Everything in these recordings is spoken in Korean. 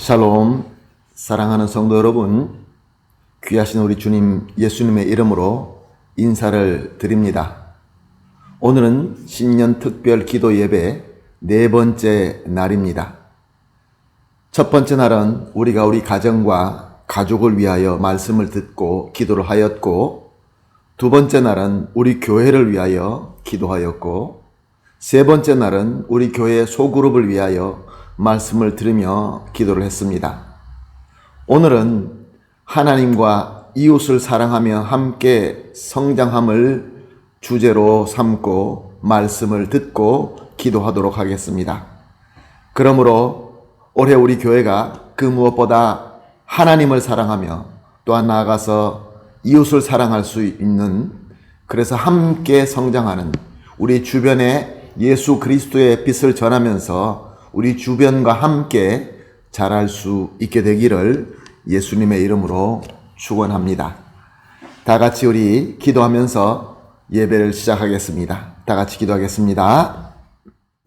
샬롬, 사랑하는 성도 여러분, 귀하신 우리 주님 예수님의 이름으로 인사를 드립니다. 오늘은 신년 특별 기도 예배 네 번째 날입니다. 첫 번째 날은 우리가 우리 가정과 가족을 위하여 말씀을 듣고 기도를 하였고, 두 번째 날은 우리 교회를 위하여 기도하였고, 세 번째 날은 우리 교회 소그룹을 위하여 말씀을 들으며 기도를 했습니다. 오늘은 하나님과 이웃을 사랑하며 함께 성장함을 주제로 삼고 말씀을 듣고 기도하도록 하겠습니다. 그러므로 올해 우리 교회가 그 무엇보다 하나님을 사랑하며 또한 나아가서 이웃을 사랑할 수 있는, 그래서 함께 성장하는, 우리 주변에 예수 그리스도의 빛을 전하면서 우리 주변과 함께 자랄 수 있게 되기를 예수님의 이름으로 축원합니다. 다 같이 우리 기도하면서 예배를 시작하겠습니다. 다 같이 기도하겠습니다.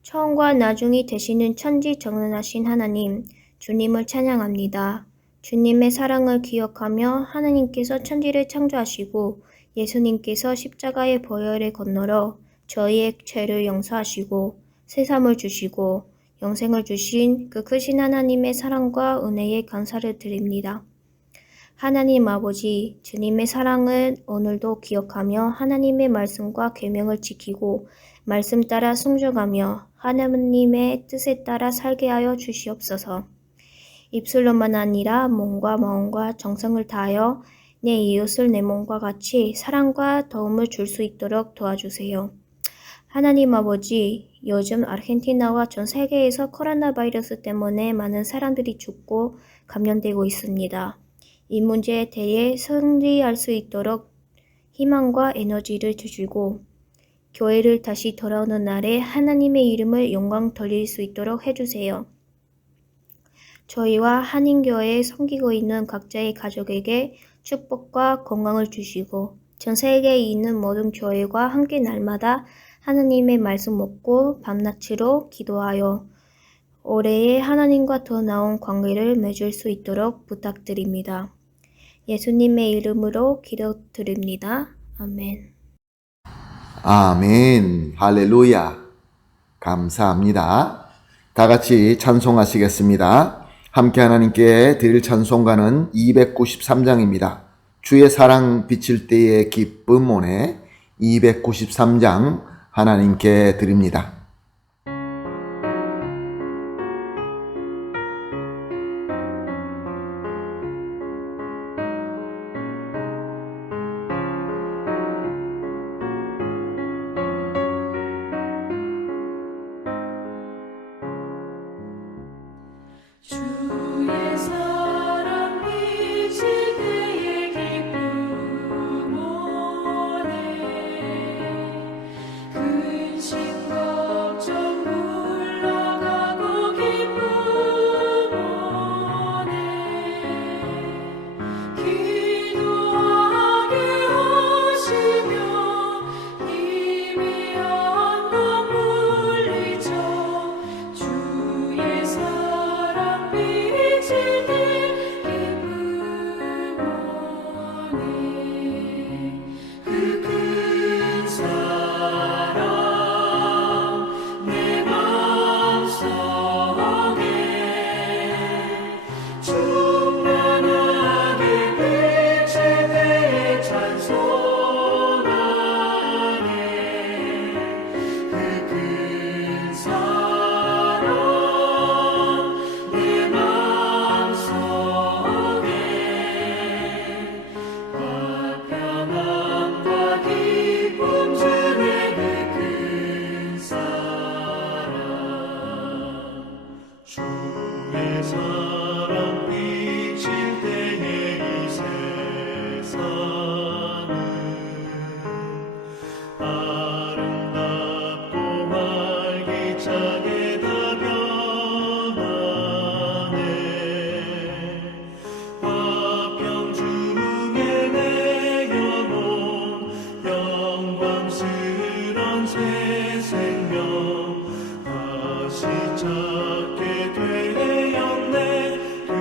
처음과 나중이 되시는 천지전능하신 하나님, 주님을 찬양합니다. 주님의 사랑을 기억하며 하나님께서 천지를 창조하시고 예수님께서 십자가의 보혈을 건너러 저희의 죄를 용서하시고 새삼을 주시고 영생을 주신 그 크신 하나님의 사랑과 은혜에 감사를 드립니다. 하나님 아버지, 주님의 사랑을 오늘도 기억하며 하나님의 말씀과 계명을 지키고 말씀 따라 순종하며 하나님의 뜻에 따라 살게 하여 주시옵소서. 입술로만 아니라 몸과 마음과 정성을 다하여 내 이웃을 내 몸과 같이 사랑과 도움을 줄 수 있도록 도와주세요. 하나님 아버지, 요즘 아르헨티나와 전 세계에서 코로나 바이러스 때문에 많은 사람들이 죽고 감염되고 있습니다. 이 문제에 대해 승리할 수 있도록 희망과 에너지를 주시고 교회를 다시 돌아오는 날에 하나님의 이름을 영광 돌릴 수 있도록 해주세요. 저희와 한인교회에 섬기고 있는 각자의 가족에게 축복과 건강을 주시고 전 세계에 있는 모든 교회와 함께 날마다 하나님의 말씀 먹고 밤낮으로 기도하여 올해의 하나님과 더 나은 관계를 맺을 수 있도록 부탁드립니다. 예수님의 이름으로 기도드립니다. 아멘. 아멘. 할렐루야. 감사합니다. 다 같이 찬송하시겠습니다. 함께 하나님께 드릴 찬송가는 293장입니다. 주의 사랑 비칠 때의 기쁨 오네 293장 하나님께 드립니다. 주의 사랑 비칠 때의 기쁨 오네 근심 걱정 물러가고 기쁨 오네 기도하게 하시며 힘이 한번 물리쳐 주의 사랑 비칠 때 기쁨 오네 그 큰 사랑 내 맘속에 충만하게 비칠 때에 찬송하네 그 큰 사랑 내 맘속에 화평함과 기쁨 주네 그 큰 사랑 주의 사랑 비칠 때에 이 세상은 아름답고 활기차게 다 변하네 화평 중에 내 영혼 영광스런 새 생명 다시 찾게 되었네 그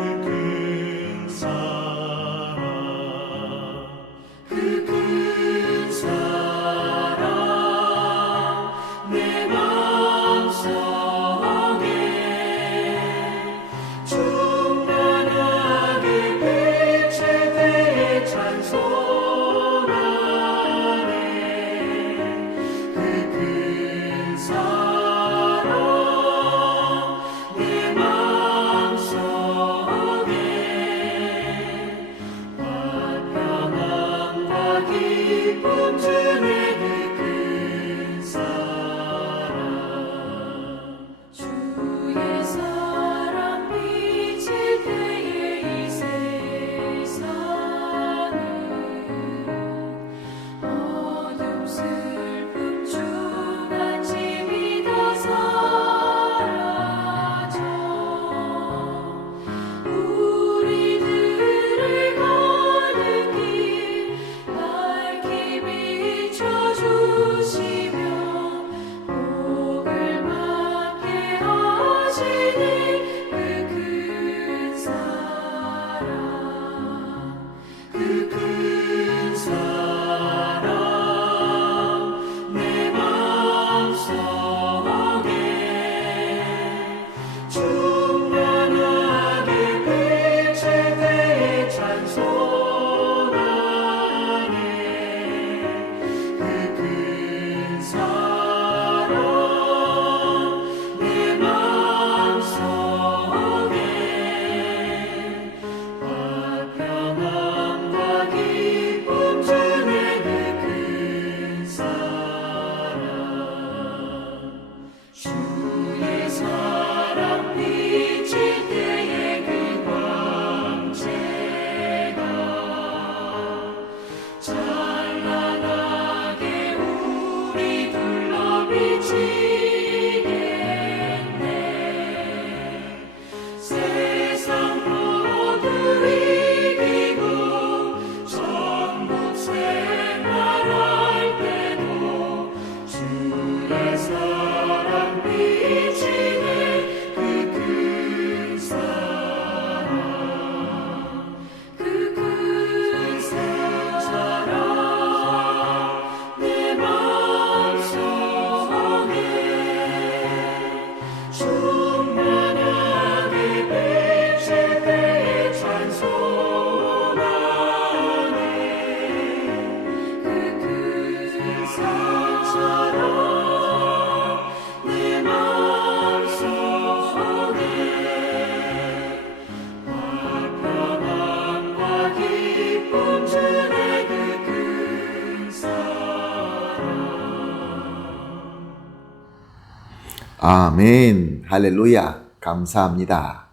아멘. 할렐루야. 감사합니다.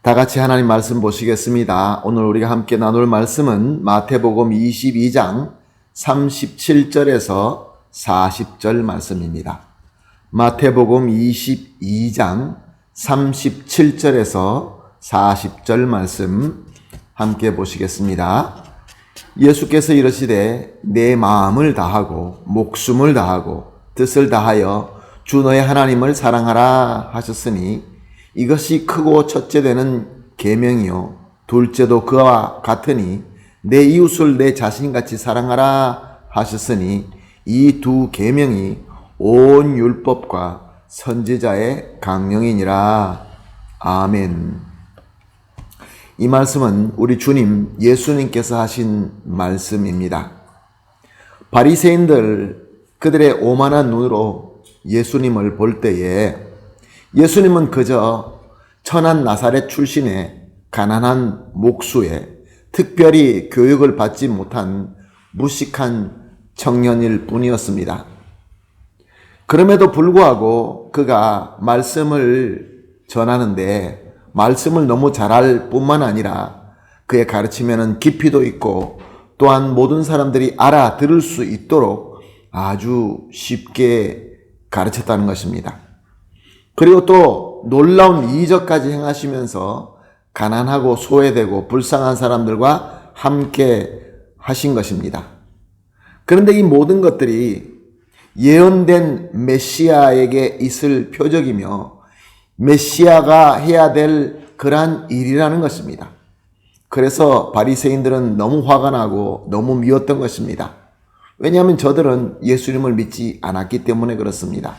다 같이 하나님 말씀 보시겠습니다. 오늘 우리가 함께 나눌 말씀은 마태복음 22장 37절에서 40절 말씀입니다. 마태복음 22장 37절에서 40절 말씀 함께 보시겠습니다. 예수께서 이르시되 내 마음을 다하고 목숨을 다하고 뜻을 다하여 주 너의 하나님을 사랑하라 하셨으니 이것이 크고 첫째 되는 계명이요 둘째도 그와 같으니 내 이웃을 내 자신같이 사랑하라 하셨으니 이 두 계명이 온 율법과 선지자의 강령이니라. 아멘. 이 말씀은 우리 주님 예수님께서 하신 말씀입니다. 바리새인들 그들의 오만한 눈으로 예수님을 볼 때에 예수님은 그저 천한 나사렛 출신의 가난한 목수에 특별히 교육을 받지 못한 무식한 청년일 뿐이었습니다. 그럼에도 불구하고 그가 말씀을 전하는데 말씀을 너무 잘할 뿐만 아니라 그의 가르침에는 깊이도 있고 또한 모든 사람들이 알아들을 수 있도록 아주 쉽게 가르쳤다는 것입니다. 그리고 또 놀라운 이적까지 행하시면서 가난하고 소외되고 불쌍한 사람들과 함께 하신 것입니다. 그런데 이 모든 것들이 예언된 메시아에게 있을 표적이며 메시아가 해야 될 그러한 일이라는 것입니다. 그래서 바리새인들은 너무 화가 나고 너무 미웠던 것입니다. 왜냐하면 저들은 예수님을 믿지 않았기 때문에 그렇습니다.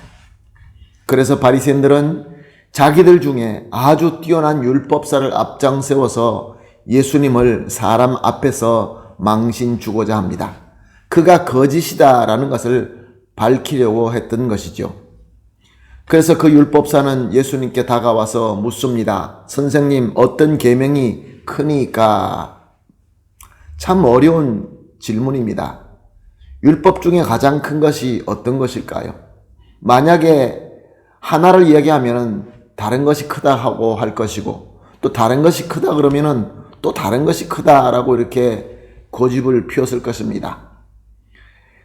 그래서 바리새인들은 자기들 중에 아주 뛰어난 율법사를 앞장세워서 예수님을 사람 앞에서 망신 주고자 합니다. 그가 거짓이다라는 것을 밝히려고 했던 것이죠. 그래서 그 율법사는 예수님께 다가와서 묻습니다. 선생님, 어떤 계명이 크니까? 참 어려운 질문입니다. 율법 중에 가장 큰 것이 어떤 것일까요? 만약에 하나를 이야기하면 다른 것이 크다 하고 할 것이고 또 다른 것이 크다 그러면은 또 다른 것이 크다라고 이렇게 고집을 피웠을 것입니다.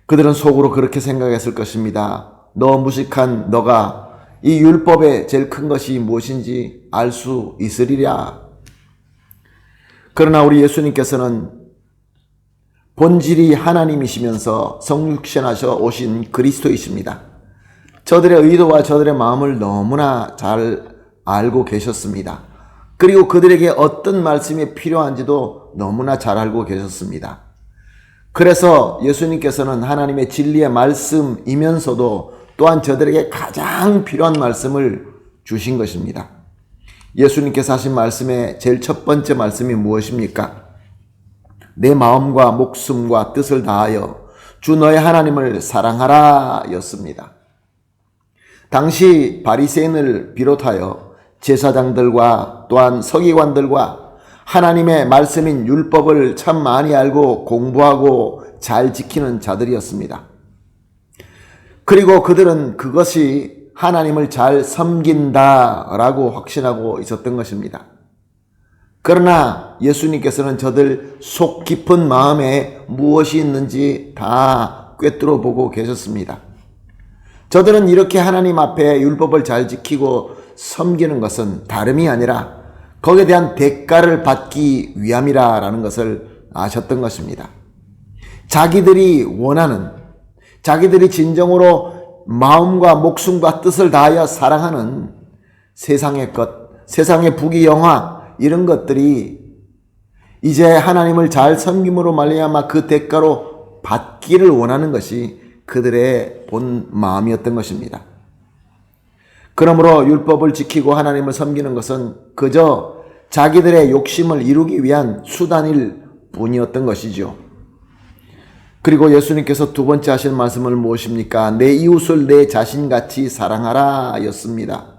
그들은 속으로 그렇게 생각했을 것입니다. 너 무식한 너가 이 율법의 제일 큰 것이 무엇인지 알 수 있으리랴. 그러나 우리 예수님께서는 본질이 하나님이시면서 성육신하셔 오신 그리스도이십니다. 저들의 의도와 저들의 마음을 너무나 잘 알고 계셨습니다. 그리고 그들에게 어떤 말씀이 필요한지도 너무나 잘 알고 계셨습니다. 그래서 예수님께서는 하나님의 진리의 말씀이면서도 또한 저들에게 가장 필요한 말씀을 주신 것입니다. 예수님께서 하신 말씀의 제일 첫 번째 말씀이 무엇입니까? 내 마음과 목숨과 뜻을 다하여 주 너의 하나님을 사랑하라 였습니다. 당시 바리새인을 비롯하여 제사장들과 또한 서기관들과 하나님의 말씀인 율법을 참 많이 알고 공부하고 잘 지키는 자들이었습니다. 그리고 그들은 그것이 하나님을 잘 섬긴다라고 확신하고 있었던 것입니다. 그러나 예수님께서는 저들 속 깊은 마음에 무엇이 있는지 다 꿰뚫어 보고 계셨습니다. 저들은 이렇게 하나님 앞에 율법을 잘 지키고 섬기는 것은 다름이 아니라 거기에 대한 대가를 받기 위함이라는 것을 아셨던 것입니다. 자기들이 원하는, 자기들이 진정으로 마음과 목숨과 뜻을 다하여 사랑하는 세상의 것, 세상의 부귀영화 이런 것들이 이제 하나님을 잘 섬김으로 말미암아 그 대가로 받기를 원하는 것이 그들의 본 마음이었던 것입니다. 그러므로 율법을 지키고 하나님을 섬기는 것은 그저 자기들의 욕심을 이루기 위한 수단일 뿐이었던 것이죠. 그리고 예수님께서 두 번째 하신 말씀을 무엇입니까? 내 이웃을 내 자신같이 사랑하라 였습니다.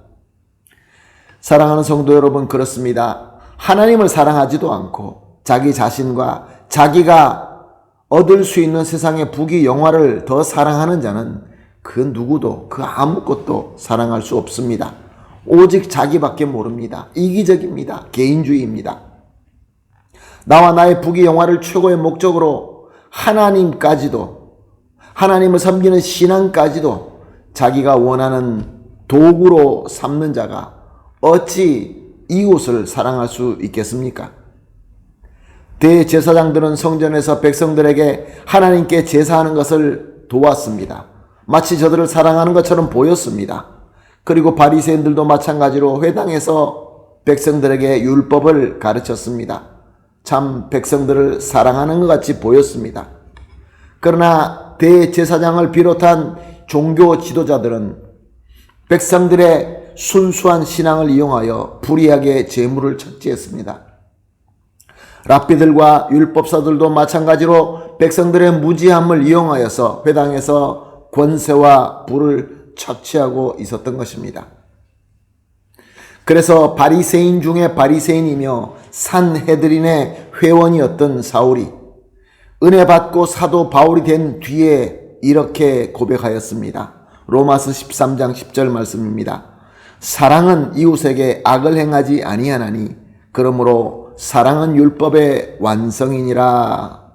사랑하는 성도 여러분, 그렇습니다. 하나님을 사랑하지도 않고 자기 자신과 자기가 얻을 수 있는 세상의 부귀영화를 더 사랑하는 자는 그 누구도 그 아무것도 사랑할 수 없습니다. 오직 자기밖에 모릅니다. 이기적입니다. 개인주의입니다. 나와 나의 부귀영화를 최고의 목적으로 하나님까지도, 하나님을 섬기는 신앙까지도 자기가 원하는 도구로 삼는 자가 어찌 이웃을 사랑할 수 있겠습니까? 대제사장들은 성전에서 백성들에게 하나님께 제사하는 것을 도왔습니다. 마치 저들을 사랑하는 것처럼 보였습니다. 그리고 바리새인들도 마찬가지로 회당에서 백성들에게 율법을 가르쳤습니다. 참 백성들을 사랑하는 것 같이 보였습니다. 그러나 대제사장을 비롯한 종교 지도자들은 백성들의 순수한 신앙을 이용하여 불의하게 재물을 착취했습니다. 랍비들과 율법사들도 마찬가지로 백성들의 무지함을 이용하여서 회당에서 권세와 부를 착취하고 있었던 것입니다. 그래서 바리새인 중에 바리새인이며 산헤드린의 회원이었던 사울이 은혜 받고 사도 바울이 된 뒤에 이렇게 고백하였습니다. 로마서 13장 10절 말씀입니다. 사랑은 이웃에게 악을 행하지 아니하나니 그러므로 사랑은 율법의 완성이니라.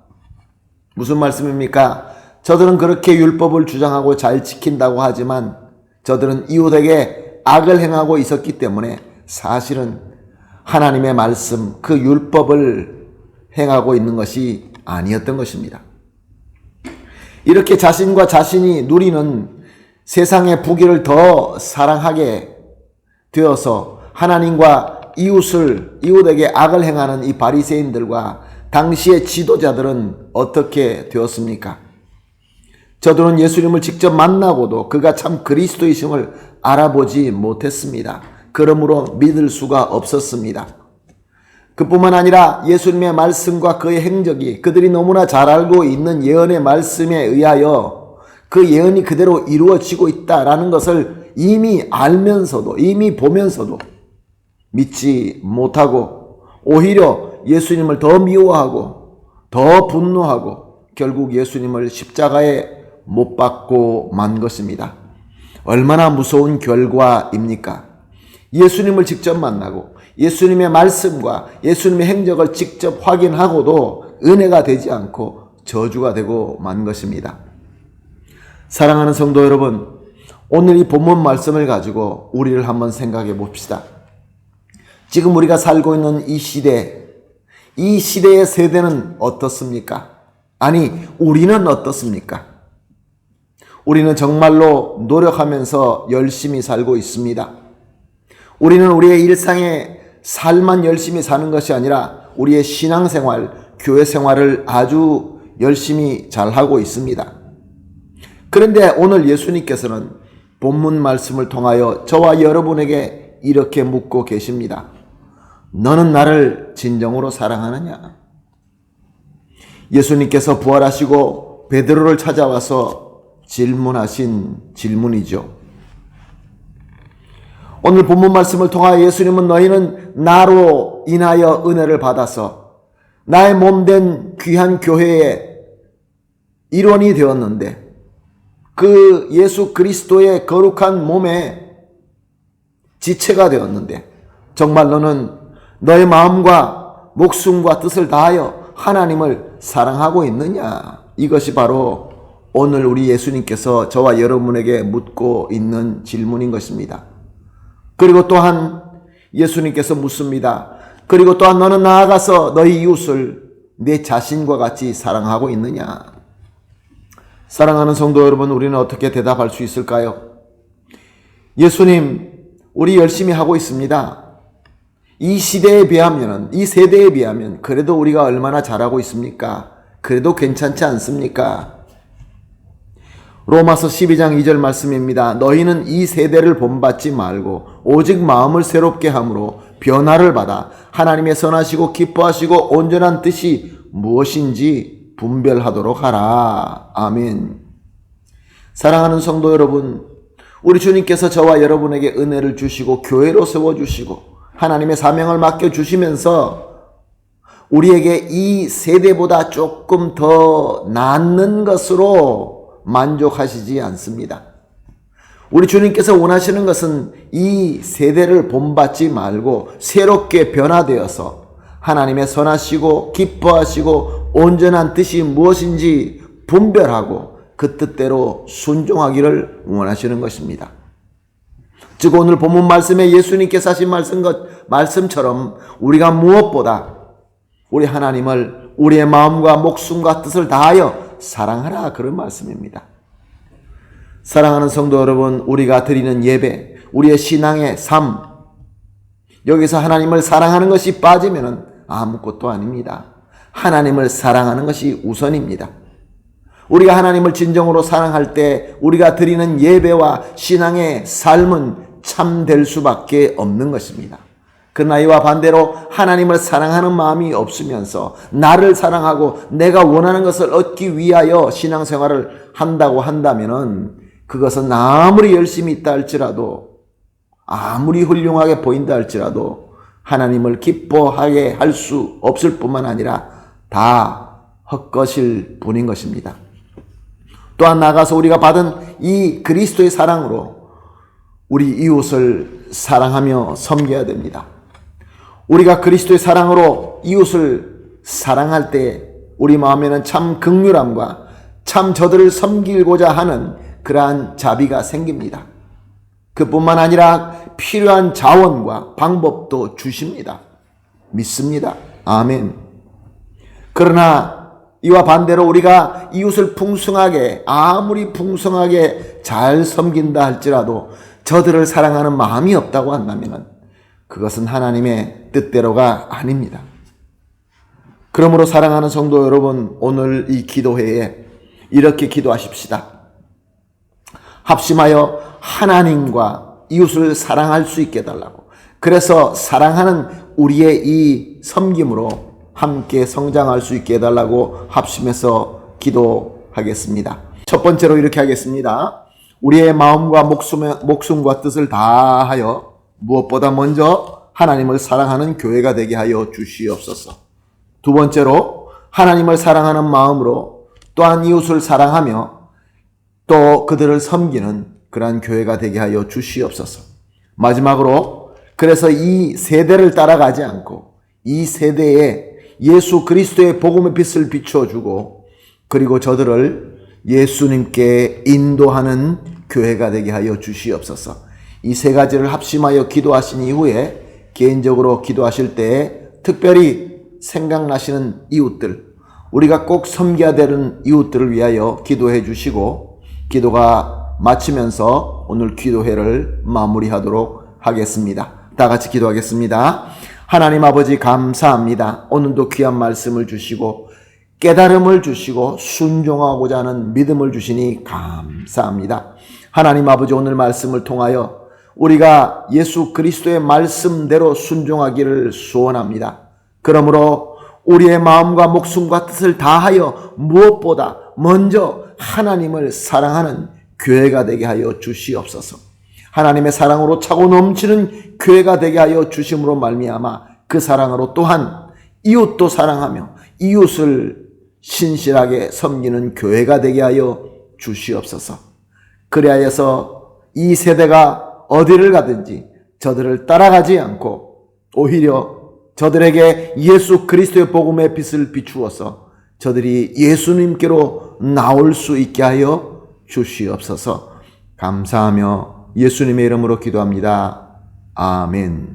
무슨 말씀입니까? 저들은 그렇게 율법을 주장하고 잘 지킨다고 하지만 저들은 이웃에게 악을 행하고 있었기 때문에 사실은 하나님의 말씀, 그 율법을 행하고 있는 것이 아니었던 것입니다. 이렇게 자신과 자신이 누리는 세상의 부귀를 더 사랑하게 되어서 하나님과 이웃에게 악을 행하는 이 바리새인들과 당시의 지도자들은 어떻게 되었습니까? 저들은 예수님을 직접 만나고도 그가 참 그리스도이심을 알아보지 못했습니다. 그러므로 믿을 수가 없었습니다. 그뿐만 아니라 예수님의 말씀과 그의 행적이 그들이 너무나 잘 알고 있는 예언의 말씀에 의하여 그 예언이 그대로 이루어지고 있다라는 것을 이미 알면서도, 이미 보면서도 믿지 못하고 오히려 예수님을 더 미워하고 더 분노하고 결국 예수님을 십자가에 못 박고 만 것입니다. 얼마나 무서운 결과입니까? 예수님을 직접 만나고 예수님의 말씀과 예수님의 행적을 직접 확인하고도 은혜가 되지 않고 저주가 되고 만 것입니다. 사랑하는 성도 여러분, 오늘 이 본문 말씀을 가지고 우리를 한번 생각해 봅시다. 지금 우리가 살고 있는 이 시대의 세대는 어떻습니까? 아니, 우리는 어떻습니까? 우리는 정말로 노력하면서 열심히 살고 있습니다. 우리는 우리의 일상의 삶만 열심히 사는 것이 아니라 우리의 신앙생활, 교회 생활을 아주 열심히 잘하고 있습니다. 그런데 오늘 예수님께서는 본문 말씀을 통하여 저와 여러분에게 이렇게 묻고 계십니다. 너는 나를 진정으로 사랑하느냐? 예수님께서 부활하시고 베드로를 찾아와서 질문하신 질문이죠. 오늘 본문 말씀을 통하여 예수님은 너희는 나로 인하여 은혜를 받아서 나의 몸된 귀한 교회의 일원이 되었는데 그 예수 그리스도의 거룩한 몸의 지체가 되었는데 정말 너는 너의 마음과 목숨과 뜻을 다하여 하나님을 사랑하고 있느냐? 이것이 바로 오늘 우리 예수님께서 저와 여러분에게 묻고 있는 질문인 것입니다. 그리고 또한 예수님께서 묻습니다. 그리고 또한 너는 나아가서 너희 이웃을 내 자신과 같이 사랑하고 있느냐? 사랑하는 성도 여러분, 우리는 어떻게 대답할 수 있을까요? 예수님, 우리 열심히 하고 있습니다. 이 시대에 비하면, 이 세대에 비하면 그래도 우리가 얼마나 잘하고 있습니까? 그래도 괜찮지 않습니까? 로마서 12장 2절 말씀입니다. 너희는 이 세대를 본받지 말고 오직 마음을 새롭게 함으로 변화를 받아 하나님의 선하시고 기뻐하시고 온전한 뜻이 무엇인지 분별하도록 하라. 아멘. 사랑하는 성도 여러분, 우리 주님께서 저와 여러분에게 은혜를 주시고 교회로 세워주시고 하나님의 사명을 맡겨주시면서 우리에게 이 세대보다 조금 더 낫는 것으로 만족하시지 않습니다. 우리 주님께서 원하시는 것은 이 세대를 본받지 말고 새롭게 변화되어서 하나님의 선하시고 기뻐하시고 온전한 뜻이 무엇인지 분별하고 그 뜻대로 순종하기를 원하시는 것입니다. 즉 오늘 본문 말씀에 예수님께서 하신 말씀처럼 우리가 무엇보다 우리 하나님을 우리의 마음과 목숨과 뜻을 다하여 사랑하라, 그런 말씀입니다. 사랑하는 성도 여러분, 우리가 드리는 예배, 우리의 신앙의 삶, 여기서 하나님을 사랑하는 것이 빠지면 아무것도 아닙니다. 하나님을 사랑하는 것이 우선입니다. 우리가 하나님을 진정으로 사랑할 때 우리가 드리는 예배와 신앙의 삶은 참될 수밖에 없는 것입니다. 그러나 이와 반대로 하나님을 사랑하는 마음이 없으면서 나를 사랑하고 내가 원하는 것을 얻기 위하여 신앙생활을 한다고 한다면은 그것은 아무리 열심히 있다 할지라도, 아무리 훌륭하게 보인다 할지라도 하나님을 기뻐하게 할 수 없을 뿐만 아니라 다 헛것일 뿐인 것입니다. 또한 나아가서 우리가 받은 이 그리스도의 사랑으로 우리 이웃을 사랑하며 섬겨야 됩니다. 우리가 그리스도의 사랑으로 이웃을 사랑할 때 우리 마음에는 참 긍휼함과 참 저들을 섬기고자 하는 그러한 자비가 생깁니다. 그뿐만 아니라 필요한 자원과 방법도 주십니다. 믿습니다. 아멘. 그러나 이와 반대로 우리가 이웃을 풍성하게, 아무리 풍성하게 잘 섬긴다 할지라도 저들을 사랑하는 마음이 없다고 한다면 그것은 하나님의 뜻대로가 아닙니다. 그러므로 사랑하는 성도 여러분, 오늘 이 기도회에 이렇게 기도하십시다. 합심하여 하나님과 이웃을 사랑할 수 있게 해달라고. 그래서 사랑하는 우리의 이 섬김으로 함께 성장할 수 있게 해달라고 합심해서 기도하겠습니다. 첫 번째로 이렇게 하겠습니다. 우리의 마음과 목숨과 뜻을 다하여 무엇보다 먼저 하나님을 사랑하는 교회가 되게 하여 주시옵소서. 두 번째로 하나님을 사랑하는 마음으로 또한 이웃을 사랑하며 또 그들을 섬기는 그러한 교회가 되게 하여 주시옵소서. 마지막으로 그래서 이 세대를 따라가지 않고 이 세대에 예수 그리스도의 복음의 빛을 비춰주고 그리고 저들을 예수님께 인도하는 교회가 되게 하여 주시옵소서. 이 세 가지를 합심하여 기도하신 이후에 개인적으로 기도하실 때 특별히 생각나시는 이웃들, 우리가 꼭 섬겨야 되는 이웃들을 위하여 기도해 주시고 기도가 마치면서 오늘 기도회를 마무리하도록 하겠습니다. 다 같이 기도하겠습니다. 하나님 아버지 감사합니다. 오늘도 귀한 말씀을 주시고 깨달음을 주시고 순종하고자 하는 믿음을 주시니 감사합니다. 하나님 아버지, 오늘 말씀을 통하여 우리가 예수 그리스도의 말씀대로 순종하기를 소원합니다. 그러므로 우리의 마음과 목숨과 뜻을 다하여 무엇보다 먼저 하나님을 사랑하는 교회가 되게 하여 주시옵소서. 하나님의 사랑으로 차고 넘치는 교회가 되게 하여 주심으로 말미암아 그 사랑으로 또한 이웃도 사랑하며 이웃을 신실하게 섬기는 교회가 되게 하여 주시옵소서. 그리하여서 이 세대가 어디를 가든지 저들을 따라가지 않고 오히려 저들에게 예수 그리스도의 복음의 빛을 비추어서 저들이 예수님께로 나올 수 있게 하여 주시옵소서. 감사하며 예수님의 이름으로 기도합니다. 아멘.